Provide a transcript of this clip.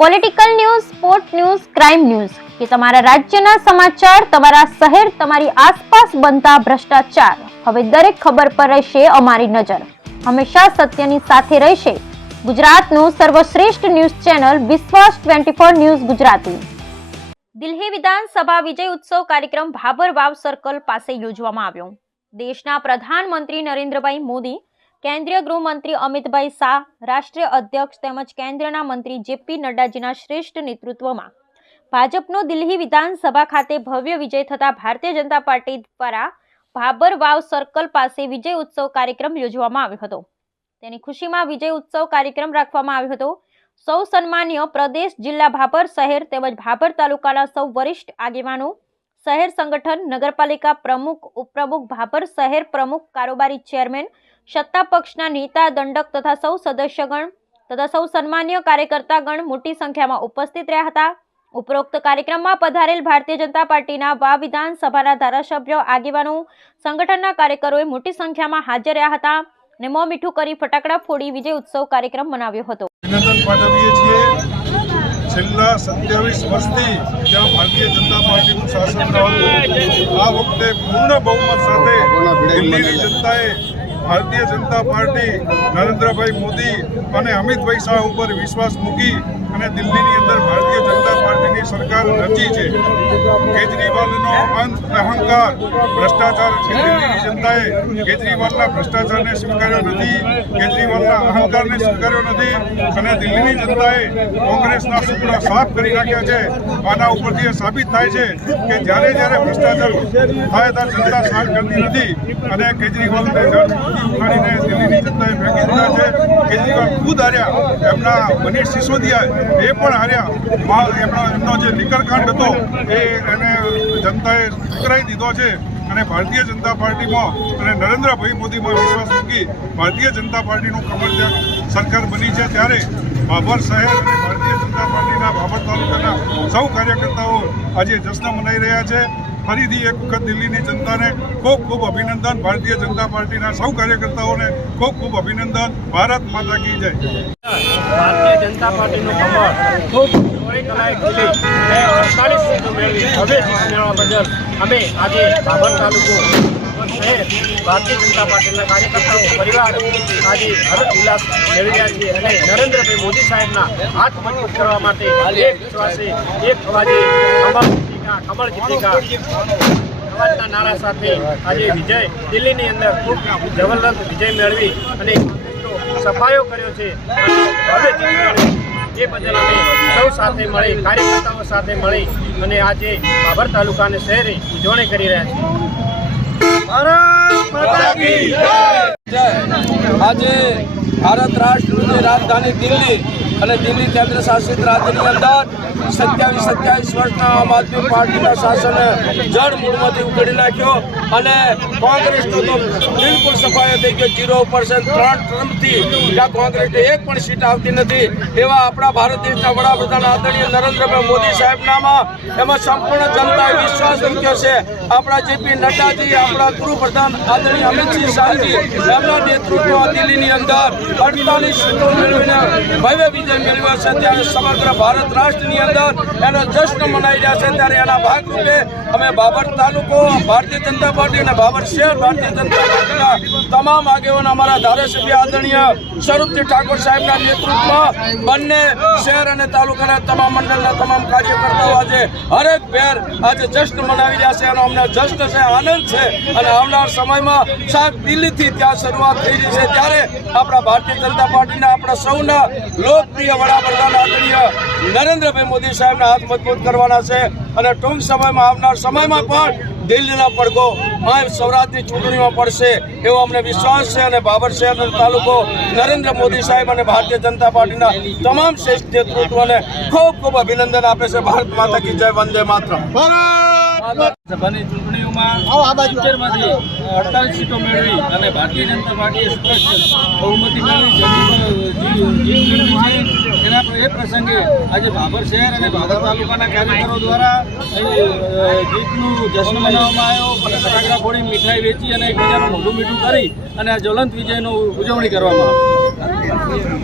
Political news, sport news, crime news કે તમારા રાજ્યના સમાચાર, તમારા શહેર, તમારી આસપાસ બનતા ભ્રષ્ટાચાર, હવે દરેક ખબર પર રહેશે અમારી નજર. હંમેશા સત્યની સાથે રહેશે ગુજરાતનું સર્વશ્રેષ્ઠ ન્યૂઝ ચેનલ વિશ્વાસ 24 ન્યૂઝ ગુજરાતી. દિલ્હી વિધાનસભા વિજય ઉત્સવ કાર્યક્રમ ભાભર વાવ સર્કલ પાસે યોજવામાં આવ્યો. દેશના પ્રધાનમંત્રી નરેન્દ્રભાઈ મોદી, કેન્દ્રીય ગૃહમંત્રી અમિતભાઈ શાહ, રાષ્ટ્રીય અધ્યક્ષ તેમજ કેન્દ્રના મંત્રી જેપી નડ્ડાજીના શ્રેષ્ઠ નેતૃત્વમાં ભાજપનો દિલ્હી વિધાનસભા ખાતે ભવ્ય વિજય થતા ભારતીય જનતા પાર્ટી દ્વારા ભાભર વાવ સર્કલ પાસે વિજય ઉત્સવ કાર્યક્રમ યોજવામાં આવ્યો હતો. તેની ખુશીમાં વિજય ઉત્સવ કાર્યક્રમ રાખવામાં આવ્યો હતો. સૌ સન્માનીય પ્રદેશ, જિલ્લા ભાભર શહેર તેમજ ભાભર તાલુકાના સૌ વરિષ્ઠ આગેવાનો, શહેર સંગઠન, નગરપાલિકા પ્રમુખ, ઉપપ્રમુખ, ભાભર શહેર પ્રમુખ, કારોબારી ચેરમેન, સત્તા પક્ષના નેતા, દંડક તથા સૌ સદસ્યગણ તથા સૌ સન્માનીય કાર્યકર્તાગણ મોટી સંખ્યામાં ઉપસ્થિત રહ્યા હતા. ઉપરોક્ત કાર્યક્રમમાં પધારેલ ભારતીય જનતા પાર્ટીના વાવ વિધાનસભાના ધારાસભ્યો, આગેવાનો, સંગઠનના કાર્યકરોએ મોટી સંખ્યામાં હાજર રહ્યા હતા અને મોં મીઠું કરી ફટાકડા ફોડી વિજય ઉત્સવ કાર્યક્રમ મનાવ્યો હતો. અભિનંદન પાઠવીએ છીએ. છેલ્લા 27 વર્ષથી જ્યાં ભારતીય જનતા પાર્ટીનું શાસન રહ્યું, આ વખતે પૂર્ણ બહુમત સાથે દિલ્હીની જનતાએ ભારતીય જનતા પાર્ટી, નરેન્દ્રભાઈ મોદી અને અમિતભાઈ શાહ ઉપર વિશ્વાસ મૂકી અને દિલ્હીની અંદર ભારતીય જનતા પાર્ટીની સરકાર રચી છે. કેજરીવાલનો અહંકાર, ભ્રષ્ટાચાર, દિલ્હીની જનતાએ કેજરીવાલના ભ્રષ્ટાચારને સ્વીકાર્યો નથી, કેજરીવાલના અહંકારને સ્વીકાર્યો નથી અને દિલ્હીની જનતાએ કોંગ્રેસના સુપડા સાફ કરી નાખ્યા છે. આના ઉપરથી એ સાબિત થાય છે કે જ્યારે ભ્રષ્ટાચાર થાય ત્યારે જનતા સાથ કરતી નથી અને કેજરીવાલને ઉખાડીને દિલ્હીની જનતાએ ફેંકી દીધા છે. કેજરીવાલ ખુદ હાર્યા, એમના મનીષ સિસોદિયા એ પણ હાર્યા. એમનો જે લીકરકાંડ હતો એને જનતાએ ઠુકરાવી દીધો છે અને ભારતીય જનતા પાર્ટીમાં અને નરેન્દ્રભાઈ મોદીમાં વિશ્વાસ મૂકી ભારતીય જનતા પાર્ટીનું કમળ ત્યાં સરકાર બની છે. ત્યારે ભાભર શહેર અને ભારતીય જનતા પાર્ટીના ભાભર તાલુકાના સૌ કાર્યકર્તાઓ આજે જશ્ન મનાઈ રહ્યા છે. ફરીથી એક વખત દિલ્હીની જનતાને ખૂબ ખૂબ અભિનંદન. ભારતીય જનતા પાર્ટીના સૌ કાર્યકર્તાઓને ખૂબ ખૂબ અભિનંદન. ભારત માતા કી જય. ભારતીય જનતા પાર્ટીનું કમળ ખૂબ થોડી કલાએ ખુલી અને 48 સીટો મેળવી ભવ્ય જીત મેળવવા બદલ અમે આજે ભાભર તાલુકો શહેર ભારતીય જનતા પાર્ટીના કાર્યકર્તાઓ પરિવાર આજે હર્ષ ઉલ્લાસ મેળવી રહ્યા છીએ અને નરેન્દ્રભાઈ મોદી સાહેબના હાથ મજબૂત કરવા માટે એક વિશ્વાસે, એક અવાજે કમળ જીતેગા અવાજના નારા સાથે આજે વિજય દિલ્હીની અંદર ખૂબ જબરદસ્ત વિજય મેળવી અને સફાયો કર્યો છે. એ બદલ અમે સૌ સાથે મળી, કાર્યકર્તાઓ સાથે મળી અને આજે ભાભર તાલુકા અને શહેરે ઉજવણી કરી રહ્યા છીએ. આજે ભારત રાષ્ટ્રની રાજધાની દિલ્હી અને દિલ્હી કેન્દ્ર શાસિત રાજ્યની અંદર 27 વર્ષના આમ આદમી પાર્ટીના શાસને જળ મૂળમાંથી ઉખેડી નાખ્યો અને કોંગ્રેસનો તો બિલકુલ સફાયો થઈ ગયો. 0% 3 ટર્મથી જ્યાં કોંગ્રેસને એક પણ સીટ આવતી નથી એવા આપણા ભારત દેશના વડાપ્રધાન આદરણીય નરેન્દ્રભાઈ મોદી સાહેબનામાં એમાં સંપૂર્ણ જનતાએ વિશ્વાસ મૂક્યો છે. આપણા જેપી નડ્ડાજી, આપણા ગૃહપ્રધાન આદરણીય અમિતસિંહ શાહજી, એમના નેતૃત્વમાં દિલ્હીની અંદર 48 સીટો મેળવીને ભવ્ય વિજય મેળવ્યો છે. ત્યારે સમગ્ર ભારત રાષ્ટ્રની અંદર એનો જશ્ન મનાઈ રહ્યા છે. ત્યારે એના ભાગરૂપે અમે ભાભર તાલુકો ભારતીય જનતા પાર્ટી અને ભાભર શહેર ભારતીય જનતા પાર્ટીના તમામ આગેવાનો, અમારા ધારાસભ્ય આદરણીય સ્વરૂપજી ઠાકોર સાહેબના નેતૃત્વમાં બંને શહેર અને તાલુકાના તમામ મંડળના તમામ કાર્યકર્તાઓ આજે હરેક ભેર આજે જશ્ન મનાવી રહ્યા છે. એનો અમને જશ્ન છે, આનંદ છે અને આવનાર સમયમાં સાહેબ દિલ્હીથી ત્યાં શરૂઆત થઈ રહી છે. ત્યારે આપણા ભારતીય જનતા પાર્ટીના આપણા સૌના લોકપ્રિય વડાપ્રધાન આદરણીય નરેન્દ્રભાઈ મોદી સાહેબના હાથ મજબૂત કરવાના છે અને ટૂંક સમયમાં આવનાર સમયમાં પણ દિલ્હીના પડઘો સૌરાષ્ટ્રની ચૂંટણીમાં પડશે એવો અમને વિશ્વાસ છે. અને ભાભર શહેર અને તાલુકો નરેન્દ્ર મોદી સાહેબ અને ભારતીય જનતા પાર્ટીના તમામ શ્રેષ્ઠ નેતૃત્વને ખૂબ ખૂબ અભિનંદન આપે છે. ભારત માતા કી જય, વંદે માતરમ. સભાની ચૂંટણીઓમાં 70માંથી 48 સીટો મેળવી અને ભારતીય જનતા પાર્ટીએ સ્પષ્ટ બહુમતી મેળવી જીત મેળવી છે. એના એ પ્રસંગે આજે ભાભર શહેર અને ભાભર તાલુકાના કાર્યકરો દ્વારા જીતનું જશ્ન મનાવવામાં આવ્યો. ફટાકડા ફોડી, મીઠાઈ વેચી અને એકબીજાનું મોઢું મીઠું કરી અને આ જ્વલંત વિજયનું ઉજવણી કરવામાં આવી.